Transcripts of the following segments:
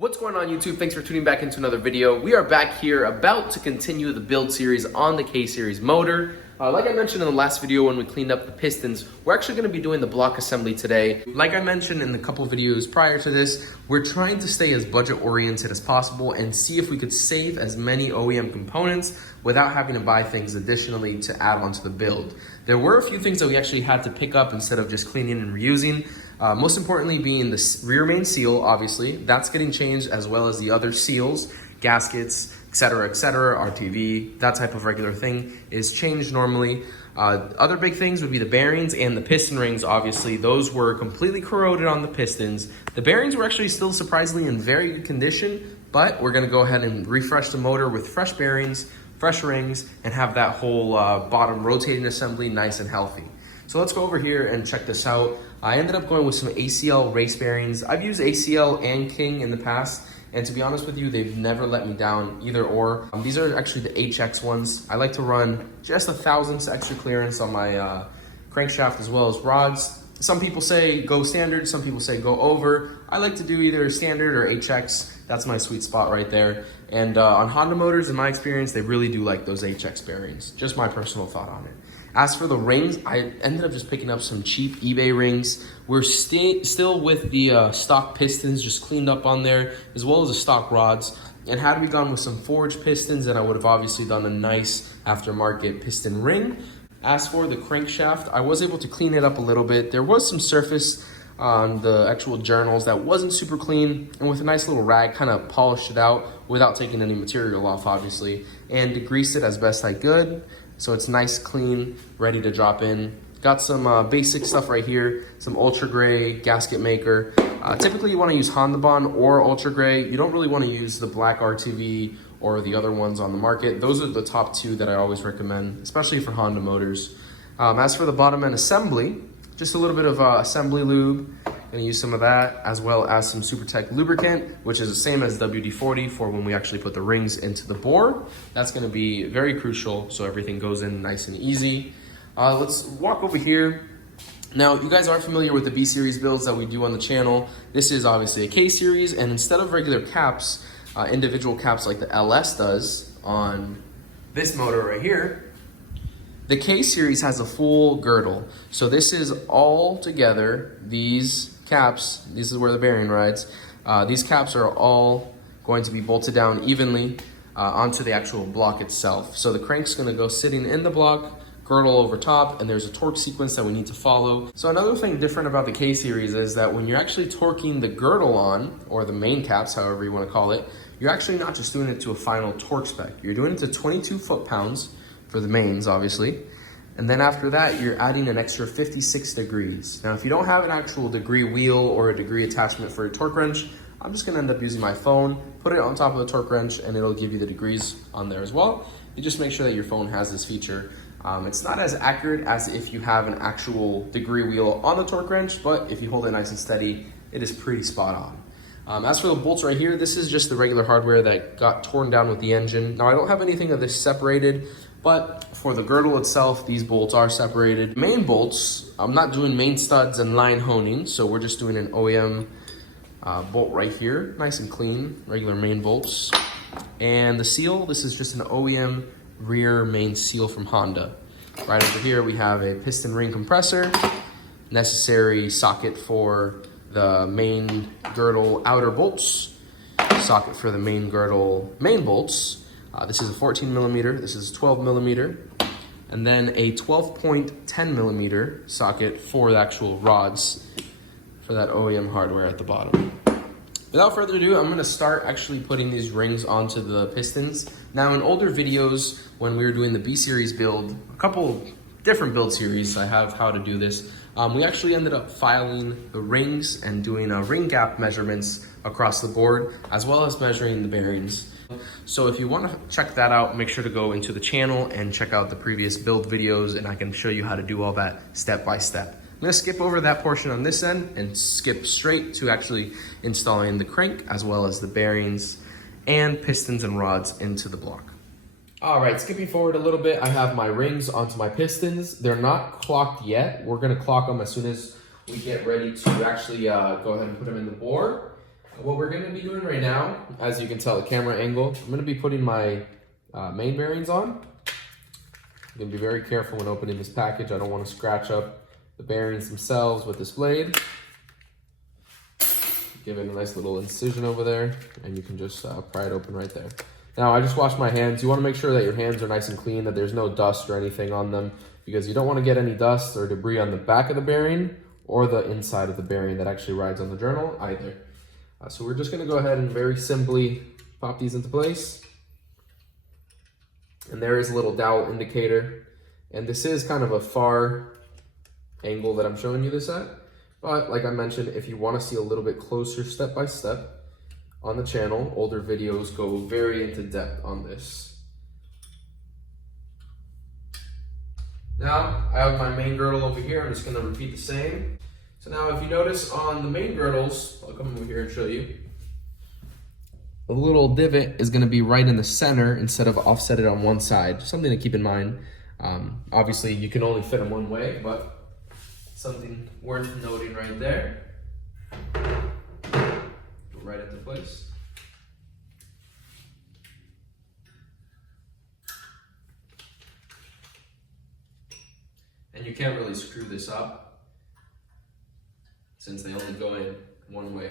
What's going on YouTube? Thanks for tuning back into another video. We are back here about to continue the build series on the K-Series motor. Like I mentioned in the last video when we cleaned up the pistons, we're actually going to be doing the block assembly today. Like I mentioned in the couple videos prior to this, we're trying to stay as budget oriented as possible and see if we could save as many OEM components without having to buy things additionally to add onto the build. There were a few things that we actually had to pick up instead of just cleaning and reusing. Most importantly being the rear main seal, obviously. That's getting changed, as well as the other seals, gaskets, etc., RTV, that type of regular thing is changed normally. Other big things would be the bearings and the piston rings, obviously. Those were completely corroded on the pistons. The bearings were actually still surprisingly in very good condition, but we're gonna go ahead and refresh the motor with fresh bearings, fresh rings, and have that whole bottom rotating assembly nice and healthy. So let's go over here and check this out. I ended up going with some ACL race bearings. I've used ACL and King in the past, and to be honest with you, they've never let me down either or. These are actually the HX ones. I like to run just 1/1000 extra clearance on my crankshaft as well as rods. Some people say go standard, some people say go over. I like to do either standard or HX. That's my sweet spot right there. And on Honda motors, in my experience, they really do like those HX bearings. Just my personal thought on it. As for the rings, I ended up just picking up some cheap eBay rings. We're still with the stock pistons just cleaned up on there, as well as the stock rods. And had we gone with some forged pistons, then I would have obviously done a nice aftermarket piston ring. As for the crankshaft, I was able to clean it up a little bit. There was some surface on the actual journals that wasn't super clean, and with a nice little rag, kind of polished it out without taking any material off, obviously, and degreased it as best I could. So it's nice, clean, ready to drop in. Got some basic stuff right here, some ultra gray gasket maker. Typically you wanna use Honda Bond or ultra gray. You don't really wanna use the black RTV or the other ones on the market. Those are the top two that I always recommend, especially for Honda motors. As for the bottom end assembly, just a little bit of assembly lube. Gonna use some of that, as well as some SuperTech lubricant, which is the same as WD-40 for when we actually put the rings into the bore. That's gonna be very crucial, so everything goes in nice and easy. Let's walk over here. Now, you guys are familiar with the B-Series builds that we do on the channel. This is obviously a K-Series, and instead of regular caps, individual caps like the LS does on this motor right here, the K-Series has a full girdle. So this is all together, these caps, this is where the bearing rides. These caps are all going to be bolted down evenly onto the actual block itself. So the crank's gonna go sitting in the block, girdle over top, and there's a torque sequence that we need to follow. So another thing different about the K-Series is that when you're actually torquing the girdle on, or the main caps, however you wanna call it, you're actually not just doing it to a final torque spec. You're doing it to 22 foot-pounds for the mains, obviously. And then after that, you're adding an extra 56 degrees. Now, if you don't have an actual degree wheel or a degree attachment for your torque wrench, I'm just gonna end up using my phone, put it on top of the torque wrench, and it'll give you the degrees on there as well. You just make sure that your phone has this feature. It's not as accurate as if you have an actual degree wheel on the torque wrench, but if you hold it nice and steady, it is pretty spot on. As for the bolts right here, this is just the regular hardware that got torn down with the engine. Now, I don't have anything of this separated, but for the girdle itself, these bolts are separated. Main bolts, I'm not doing main studs and line honing, so we're just doing an OEM bolt right here, nice and clean, regular main bolts. And the seal, this is just an OEM rear main seal from Honda. Right over here, we have a piston ring compressor, necessary socket for the main girdle outer bolts, socket for the main girdle main bolts. This is a 14 millimeter, this is 12 millimeter, and then a 12.10 millimeter socket for the actual rods for that OEM hardware at the bottom. Without further ado, I'm gonna start actually putting these rings onto the pistons. Now, in older videos, when we were doing the B-Series build, a couple different build series, I have how to do this, we actually ended up filing the rings and doing ring gap measurements across the board, as well as measuring the bearings. So if you want to check that out, make sure to go into the channel and check out the previous build videos, and I can show you how to do all that step by step. I'm gonna skip over that portion on this end and skip straight to actually installing the crank, as well as the bearings and pistons and rods into the block. All right, skipping forward a little bit, I have my rings onto my pistons. They're not clocked yet. We're gonna clock them as soon as we get ready to actually go ahead and put them in the bore. What we're gonna be doing right now, as you can tell, the camera angle, I'm gonna be putting my main bearings on. I'm gonna be very careful when opening this package. I don't wanna scratch up the bearings themselves with this blade. Give it a nice little incision over there, and you can just pry it open right there. Now, I just washed my hands. You wanna make sure that your hands are nice and clean, that there's no dust or anything on them, because you don't wanna get any dust or debris on the back of the bearing or the inside of the bearing that actually rides on the journal either. So we're just gonna go ahead and very simply pop these into place. And there is a little dowel indicator. And this is kind of a far angle that I'm showing you this at. But like I mentioned, if you wanna see a little bit closer step by step on the channel, older videos go very into depth on this. Now, I have my main girdle over here. I'm just gonna repeat the same. So now if you notice on the main girdles, I'll come over here and show you. The little divot is gonna be right in the center instead of offset it on one side. Something to keep in mind. Obviously you can only fit them one way, but something worth noting right there. Go right into place. And you can't really screw this up since they only go in one way.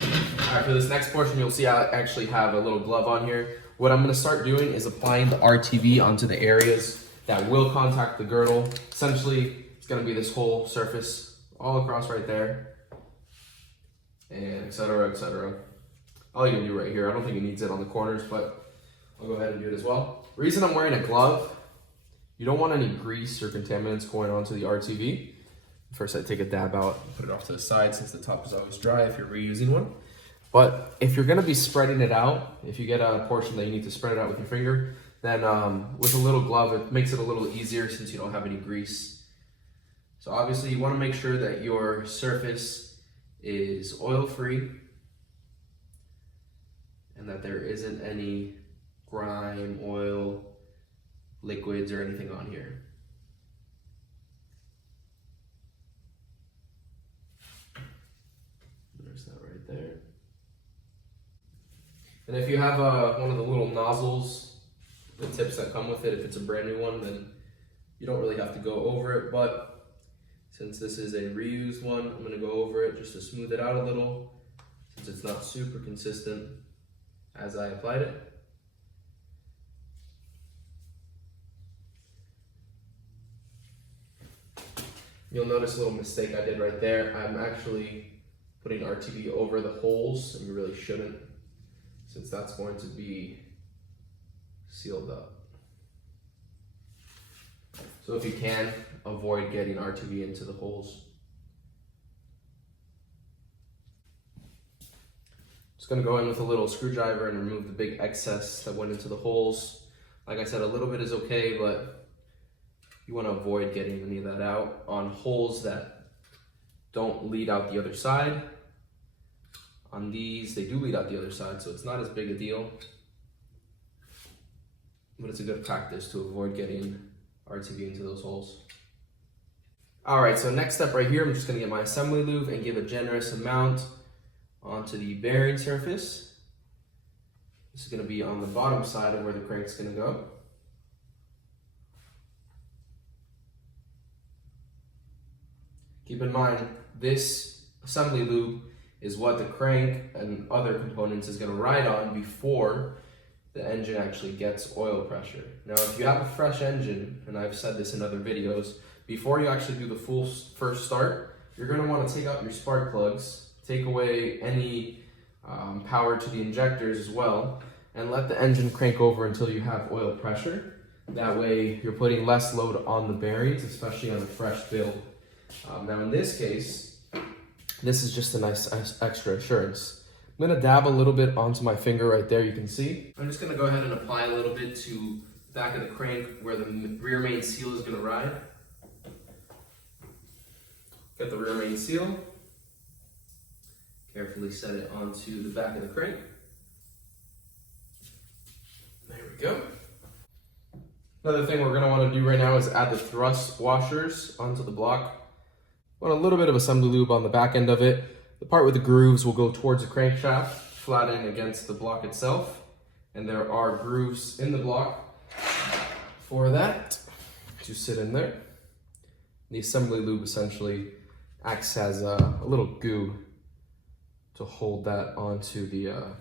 All right, for this next portion, you'll see I actually have a little glove on here. What I'm gonna start doing is applying the RTV onto the areas that will contact the girdle. Essentially, it's gonna be this whole surface all across right there, and et cetera, et cetera. I'll even do right here. I don't think it needs it on the corners, but I'll go ahead and do it as well. The reason I'm wearing a glove, you don't want any grease or contaminants going onto the RTV. First, I take a dab out and put it off to the side since the top is always dry if you're reusing one. But if you're gonna be spreading it out, if you get a portion that you need to spread it out with your finger, then with a little glove, it makes it a little easier since you don't have any grease. So obviously you wanna make sure that your surface is oil-free and that there isn't any grime, oil, liquids, or anything on here. There's that right there. And if you have one of the little nozzles, the tips that come with it, if it's a brand new one, then you don't really have to go over it. But since this is a reused one, I'm gonna go over it just to smooth it out a little, since it's not super consistent as I applied it. You'll notice a little mistake I did right there. I'm actually putting RTV over the holes, and you really shouldn't, since that's going to be sealed up. So if you can, avoid getting RTV into the holes. Just gonna go in with a little screwdriver and remove the big excess that went into the holes. Like I said, a little bit is okay, but you wanna avoid getting any of that out on holes that don't lead out the other side. On these, they do lead out the other side, so it's not as big a deal. But it's a good practice to avoid getting RTV into those holes. All right, so next step right here, I'm just gonna get my assembly lube and give a generous amount onto the bearing surface. This is gonna be on the bottom side of where the crank's gonna go. Keep in mind, this assembly lube is what the crank and other components is gonna ride on before the engine actually gets oil pressure. Now, if you have a fresh engine, and I've said this in other videos, before you actually do the full first start, you're gonna wanna take out your spark plugs, take away any power to the injectors as well, and let the engine crank over until you have oil pressure. That way, you're putting less load on the bearings, especially on a fresh build. Now in this case, this is just a nice extra assurance. I'm gonna dab a little bit onto my finger right there, you can see. I'm just gonna go ahead and apply a little bit to the back of the crank where the rear main seal is gonna ride. Get the rear main seal. Carefully set it onto the back of the crank. There we go. Another thing we're gonna wanna do right now is add the thrust washers onto the block. Want a little bit of assembly lube on the back end of it. The part with the grooves will go towards the crankshaft, flattening against the block itself. And there are grooves in the block for that to sit in there. The assembly lube essentially acts as a little goo to hold that onto the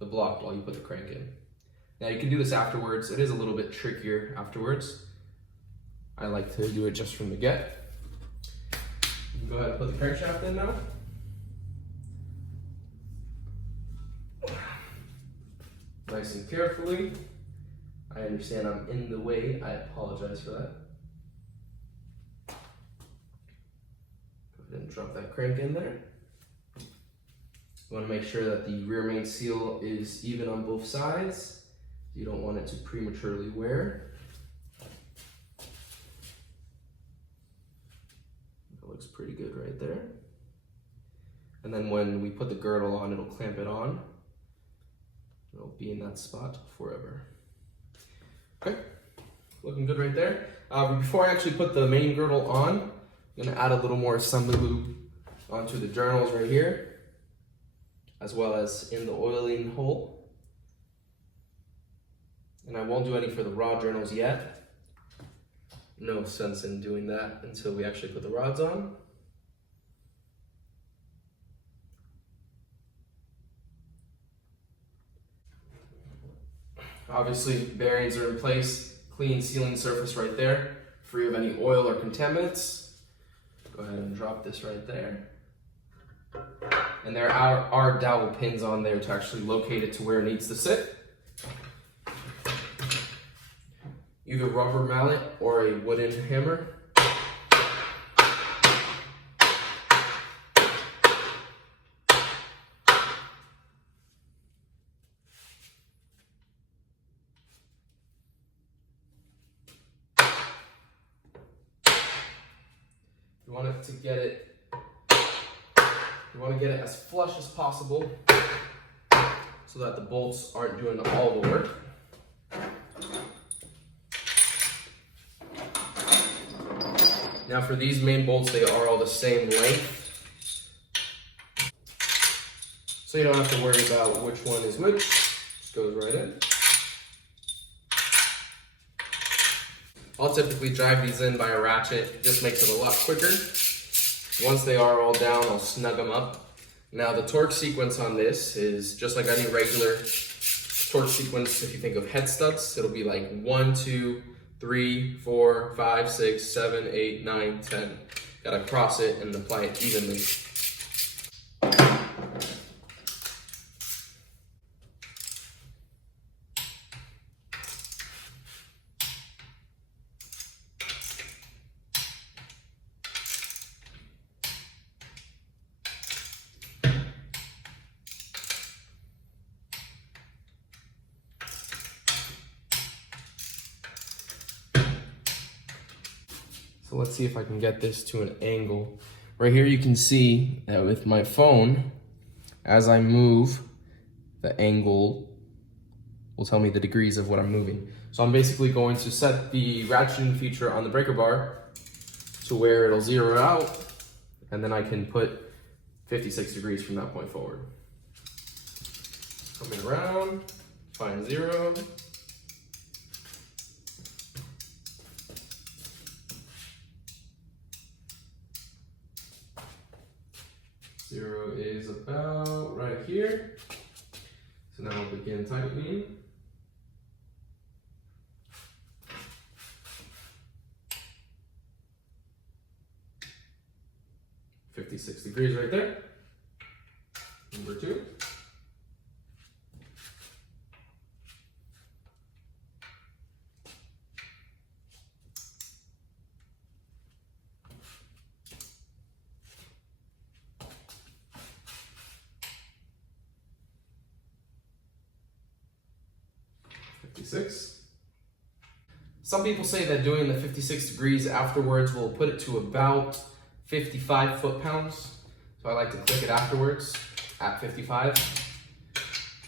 block while you put the crank in. Now you can do this afterwards. It is a little bit trickier afterwards. I like to do it just from the get. You can go ahead and put the crankshaft in now. Nice and carefully. I understand I'm in the way. I apologize for that. Go ahead and drop that crank in there. You want to make sure that the rear main seal is even on both sides. You don't want it to prematurely wear. That looks pretty good right there. And then when we put the girdle on, it'll clamp it on. It'll be in that spot forever. Okay, looking good right there. Before I actually put the main girdle on, I'm gonna add a little more assembly lube onto the journals right here, as well as in the oiling hole. And I won't do any for the rod journals yet. No sense in doing that until we actually put the rods on. Obviously, bearings are in place. Clean sealing surface right there, free of any oil or contaminants. Go ahead and drop this right there. And there are dowel pins on there to actually locate it to where it needs to sit. Either rubber mallet or a wooden hammer. You want to get it as flush as possible so that the bolts aren't doing all the work. Now for these main bolts, they are all the same length. So you don't have to worry about which one is which. Just goes right in. I'll typically drive these in by a ratchet. It just makes it a lot quicker. Once they are all down, I'll snug them up. Now the torque sequence on this is just like any regular torque sequence. If you think of head studs, it'll be like 1, 2, 3, 4, 5, 6, 7, 8, 9, 10. Gotta cross it and apply it evenly. So let's see if I can get this to an angle. Right here you can see that with my phone, as I move, the angle will tell me the degrees of what I'm moving. So I'm basically going to set the ratcheting feature on the breaker bar to where it'll zero out, and then I can put 56 degrees from that point forward. Coming around, find 0. Zero is about right here. So now I'll begin tightening. .56 degrees right there. Number 2. Some people say that doing the 56 degrees afterwards will put it to about 55 foot-pounds. So I like to click it afterwards at 55,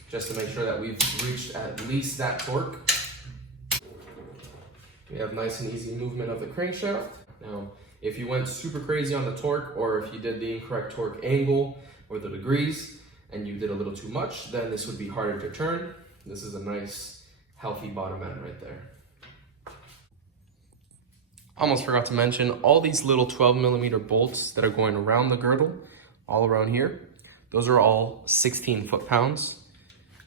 just to make sure that we've reached at least that torque. We have nice and easy movement of the crankshaft. Now, If you went super crazy on the torque, or if you did the incorrect torque angle or the degrees and you did a little too much, then this would be harder to turn. This is a nice, healthy bottom end right there. Almost forgot to mention, all these little 12mm bolts that are going around the girdle, all around here, those are all 16 foot-pounds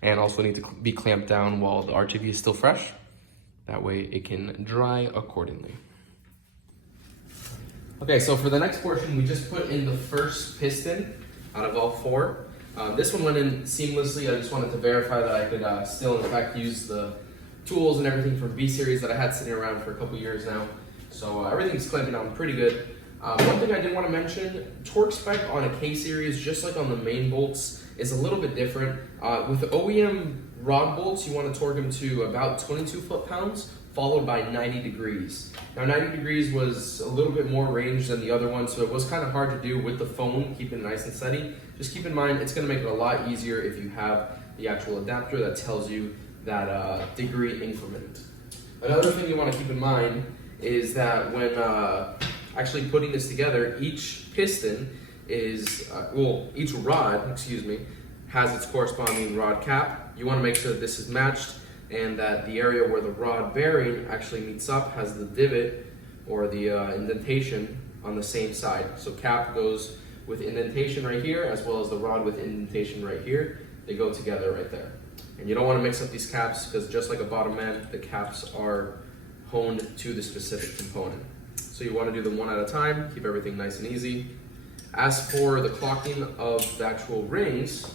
and also need to be clamped down while the RTV is still fresh. That way it can dry accordingly. Okay, so for the next portion, we just put in the first piston out of all four. This one went in seamlessly. I just wanted to verify that I could still, in fact, use the tools and everything from B-Series that I had sitting around for a couple years now. So everything's clamping down pretty good. One thing I did want to mention, torque spec on a K-Series, just like on the main bolts, is a little bit different. With the OEM rod bolts, you want to torque them to about 22 foot-pounds, followed by 90 degrees. Now 90 degrees was a little bit more range than the other one, so it was kind of hard to do with the phone, keeping it nice and steady. Just keep in mind, it's going to make it a lot easier if you have the actual adapter that tells you that degree increment. Another thing you want to keep in mind is that when actually putting this together, each piston is, each rod, has its corresponding rod cap. You want to make sure that this is matched and that the area where the rod bearing actually meets up has the divot or the indentation on the same side. So cap goes with indentation right here, as well as the rod with indentation right here. They go together right there. And you don't want to mix up these caps, because just like a bottom end, the caps are honed to the specific component. So you want to do them one at a time, keep everything nice and easy. As for the clocking of the actual rings,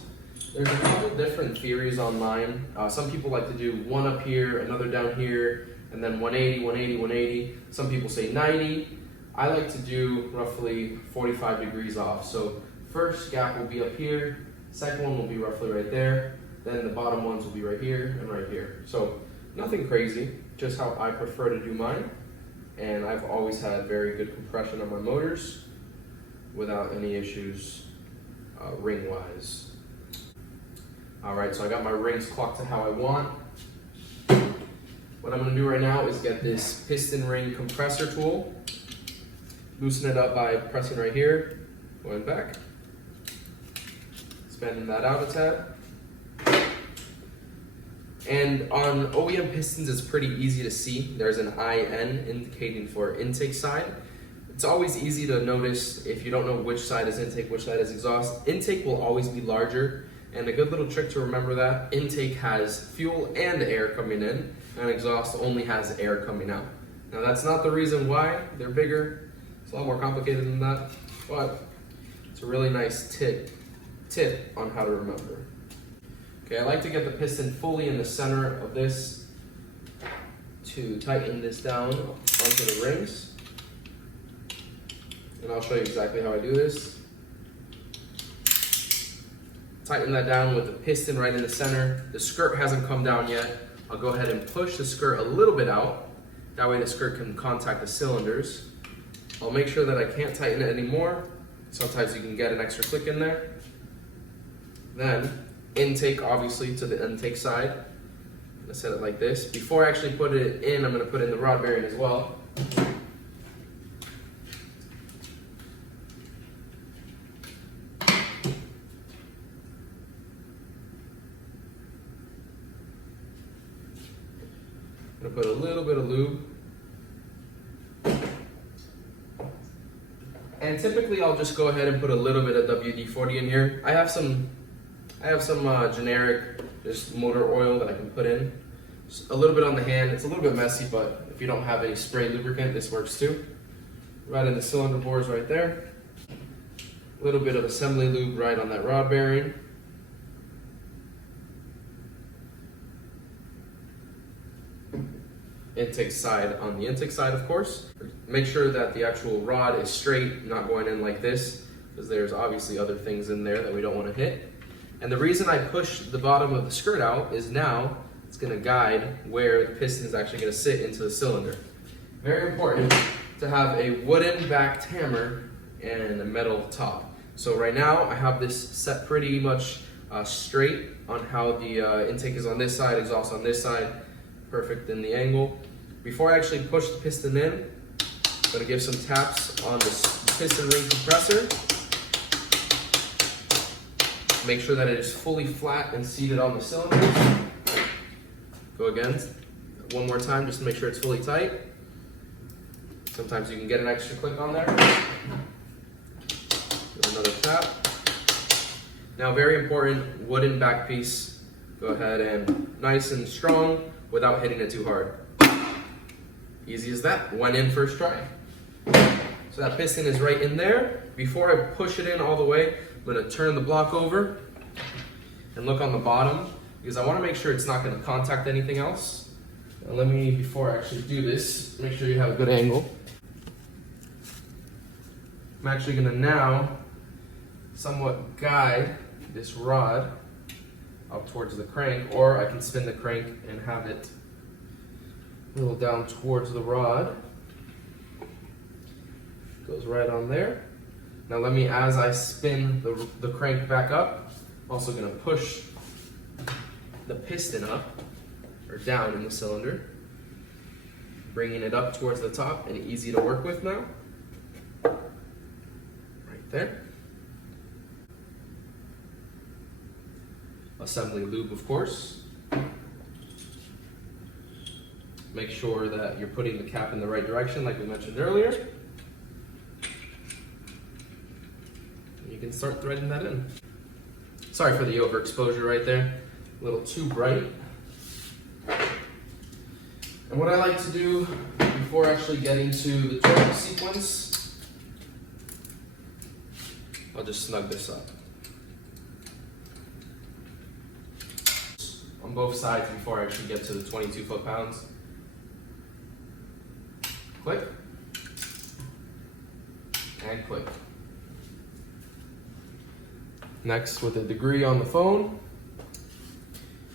there's a couple different theories online. Some people like to do one up here, another down here, and then 180, 180, 180. Some people say 90. I like to do roughly 45 degrees off. So first gap will be up here, second one will be roughly right there, then the bottom ones will be right here and right here. So nothing crazy, just how I prefer to do mine. And I've always had very good compression on my motors without any issues ring-wise. All right, so I got my rings clocked to how I want. What I'm gonna do right now is get this piston ring compressor tool, loosen it up by pressing right here, going back, expanding that out a tad. And on OEM pistons, it's pretty easy to see. There's an IN indicating for intake side. It's always easy to notice if you don't know which side is intake, which side is exhaust. Intake will always be larger. And a good little trick to remember that, intake has fuel and air coming in, and exhaust only has air coming out. Now that's not the reason why they're bigger. It's a lot more complicated than that, but it's a really nice tip on how to remember. Okay, I like to get the piston fully in the center of this to tighten this down onto the rings. And I'll show you exactly how I do this. Tighten that down with the piston right in the center. The skirt hasn't come down yet. I'll go ahead and push the skirt a little bit out. That way the skirt can contact the cylinders. I'll make sure that I can't tighten it anymore. Sometimes you can get an extra click in there. Then intake, obviously, to the intake side. I'm gonna set it like this. Before I actually put it in, I'm gonna put in the rod bearing as well. I'm gonna put a little bit of lube. And typically I'll just go ahead and put a little bit of WD-40 in here. I have some generic just motor oil that I can put in. Just a little bit on the hand. It's a little bit messy, but if you don't have any spray lubricant, this works too. Right in the cylinder bores right there. A little bit of assembly lube right on that rod bearing. Intake side on the intake side, of course. Make sure that the actual rod is straight, not going in like this, because there's obviously other things in there that we don't want to hit. And the reason I push the bottom of the skirt out is now it's going to guide where the piston is actually going to sit into the cylinder. Very important to have a wooden backed hammer and a metal top. So right now I have this set pretty much straight on how the intake is on this side, exhaust on this side, perfect in the angle. Before I actually push the piston in, I'm gonna give some taps on this piston ring compressor. Make sure that it is fully flat and seated on the cylinder. Go again, one more time, just to make sure it's fully tight. Sometimes you can get an extra click on there. Give another tap. Now, very important, wooden back piece. Go ahead and nice and strong without hitting it too hard. Easy as that, went in first try. So that piston is right in there. Before I push it in all the way, I'm gonna turn the block over and look on the bottom because I wanna make sure it's not gonna contact anything else. Now let me, before I actually do this, make sure you have a good angle. I'm actually gonna now somewhat guide this rod up towards the crank, or I can spin the crank and have it a little down towards the rod. Goes right on there. Now let me, as I spin the crank back up, I'm also gonna push the piston up, or down in the cylinder, bringing it up towards the top and easy to work with now. Right there. Assembly lube, of course. Make sure that you're putting the cap in the right direction like we mentioned earlier. You can start threading that in. Sorry for the overexposure right there. A little too bright. And what I like to do before actually getting to the torque sequence, I'll just snug this up on both sides before I actually get to the 22 foot-pounds. Click and click. Next, with a degree on the phone,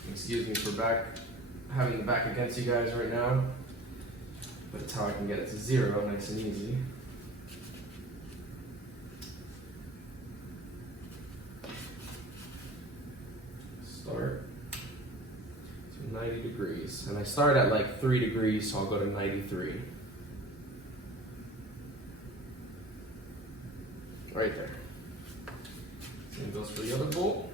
excuse me for having the back against you guys right now, but it's how I can get it to 0 nice and easy. Start to 90 degrees, and I start at like 3 degrees, so I'll go to 93. Right there. Same goes for the other bolt.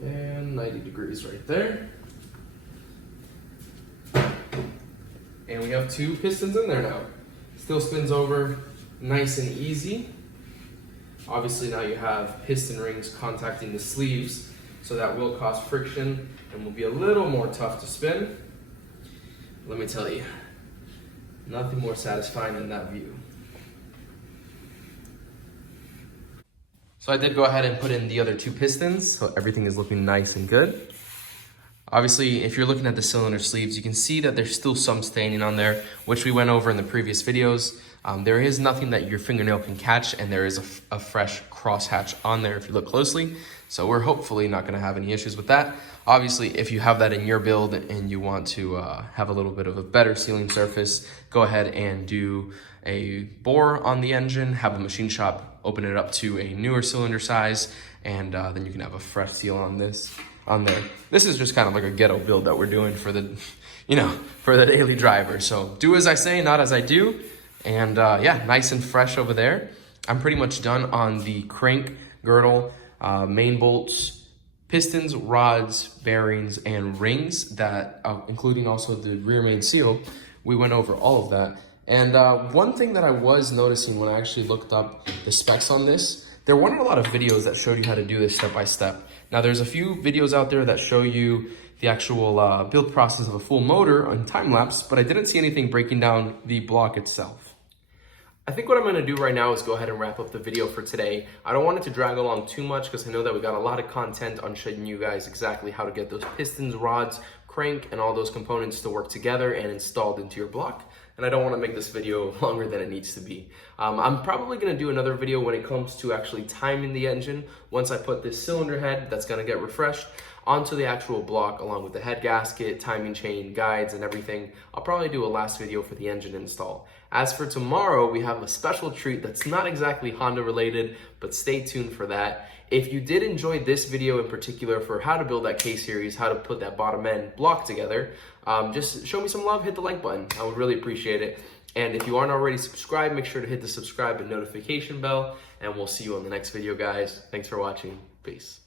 And 90 degrees right there. And we have 2 pistons in there now. Still spins over nice and easy. Obviously now you have piston rings contacting the sleeves, so that will cause friction and will be a little more tough to spin. Let me tell you, nothing more satisfying than that view. So I did go ahead and put in the other 2 pistons, so everything is looking nice and good. Obviously, if you're looking at the cylinder sleeves, you can see that there's still some staining on there, which we went over in the previous videos. There is nothing that your fingernail can catch, and there is a fresh crosshatch on there if you look closely. So we're hopefully not gonna have any issues with that. Obviously, if you have that in your build and you want to have a little bit of a better sealing surface, go ahead and do a bore on the engine, have the machine shop open it up to a newer cylinder size, and then you can have a fresh seal on there. This is just kind of like a ghetto build that we're doing for the, for the daily driver. So do as I say, not as I do. And yeah, nice and fresh over there. I'm pretty much done on the crank, girdle, main bolts, pistons, rods, bearings, and rings that, including also the rear main seal. We went over all of that. And one thing that I was noticing when I actually looked up the specs on this, there weren't a lot of videos that showed you how to do this step by step. Now there's a few videos out there that show you the actual build process of a full motor on time lapse, but I didn't see anything breaking down the block itself. I think what I'm gonna do right now is go ahead and wrap up the video for today. I don't want it to drag along too much because I know that we got a lot of content on showing you guys exactly how to get those pistons, rods, crank, and all those components to work together and installed into your block. And I don't want to make this video longer than it needs to be. I'm probably going to do another video when it comes to actually timing the engine once I put this cylinder head that's going to get refreshed onto the actual block along with the head gasket, timing chain, guides, and everything. I'll probably do a last video for the engine install. As for tomorrow, we have a special treat that's not exactly Honda related, but stay tuned for that. If you did enjoy this video in particular for how to build that K-Series, how to put that bottom end block together, just show me some love, hit the like button. I would really appreciate it. And if you aren't already subscribed, make sure to hit the subscribe and notification bell, and we'll see you on the next video, guys. Thanks for watching. Peace.